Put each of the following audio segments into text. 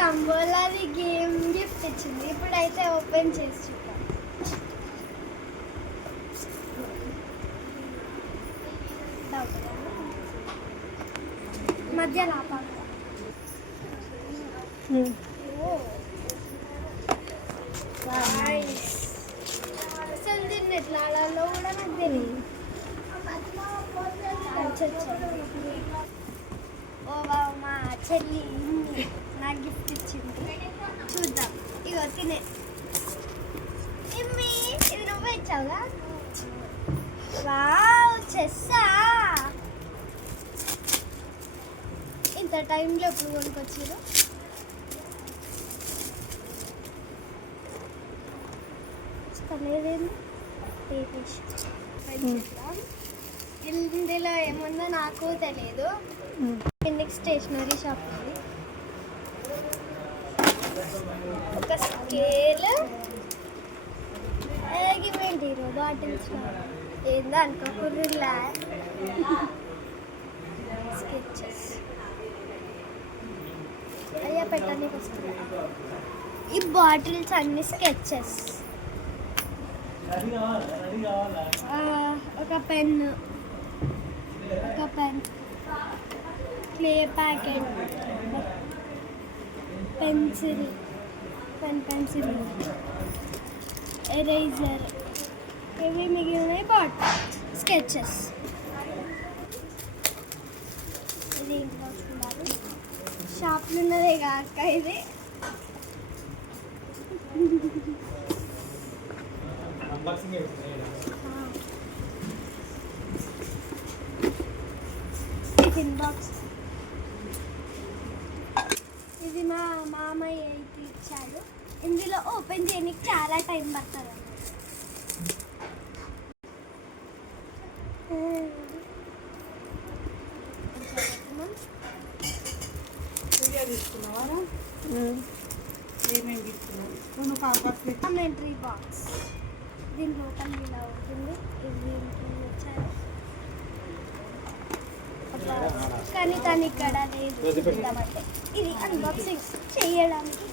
తంబోలాది game gift ఇచ్చింది. ఇప్పుడైతే open చేసి చూద్దాం. మధ్యలో అసలు దీన్ని ఎట్లా ఆడాలో కూడా నాకు తెలియదు. ఓ బాబు, మా చెల్లి నాకు గిఫ్ట్ ఇచ్చింది. చూద్దాం. ఇగో తినే ఇమ్మి, ఇది నువ్వే ఇచ్చావుగా. వావ్, చెస్సా! ఇంత టైంలో ఎప్పుడు కొనుక్కొచ్చారు? లేదేంది ఇందులో ఏముందో నాకు తెలియదు. కిందకి స్టేషనరీ షాప్ ఉంది. ఒక స్కేల్, ఇవేంటి బాటిల్స్ ఏందో అనుకోకుండా స్కెచెస్ అయ్యా పెట్టడానికి వస్తుంది. ఈ బాటిల్స్ అన్ని స్కెచెస్. ఒక pen, clay packet, pencil, pencil, eraser, ఇవి మిగిలినవి బాటిల్ స్కెచెస్. ఇది ఇంకా చూడాలి. షాప్లో ఉన్నదే కాక ఇది. Tiffin box. ఇది మా మామయ్య అయితే ఇచ్చాడు. ఇందులో ఓపెన్ చేయడానికి చాలా టైం పడుతుంది. Commentary box. దీని లోపల ఇలా ఉంటుంది. ఇది కానీ తను ఇక్కడ లేదు. ఇది అన్బాక్సింగ్ చేయడానికి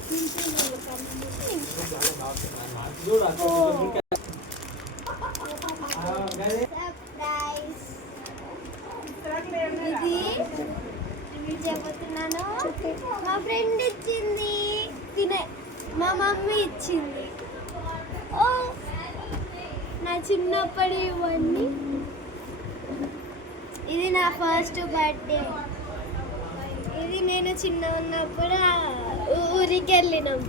ఇది చెబుతున్నాను. మా ఫ్రెండ్ ఇచ్చింది, తినే మా మమ్మీ ఇచ్చింది. ఓ, నా చిన్నప్పటి ఇవన్నీ. ఇది నా ఫస్ట్ బర్త్డే. ఇది నేను చిన్న ఉన్నప్పుడు ఊరికి వెళ్ళినాం.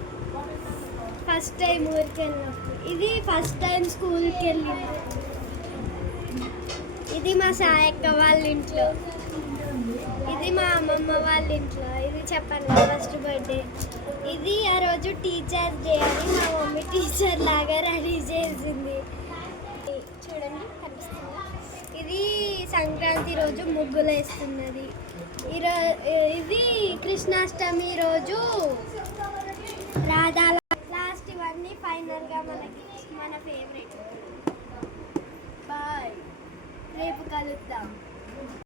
ఫస్ట్ టైం ఊరికి వెళ్ళినప్పుడు. ఇది ఫస్ట్ టైం స్కూల్కి వెళ్ళినాం. ఇది మా సాయక్క వాళ్ళ ఇంట్లో. ఇది మా అమ్మమ్మ వాళ్ళ ఇంట్లో. ఇది చెప్పాను ఫస్ట్ బర్త్డే. ఇది ఆ రోజు టీచర్స్ డే అని మా మమ్మీ టీచర్ లాగా రెడీ చేసింది. చూడండి, కనిపిస్తుందా? ఇది సంక్రాంతి రోజు ముగ్గులు వేస్తున్నది. ఇది కృష్ణాష్టమి రోజు రాధాల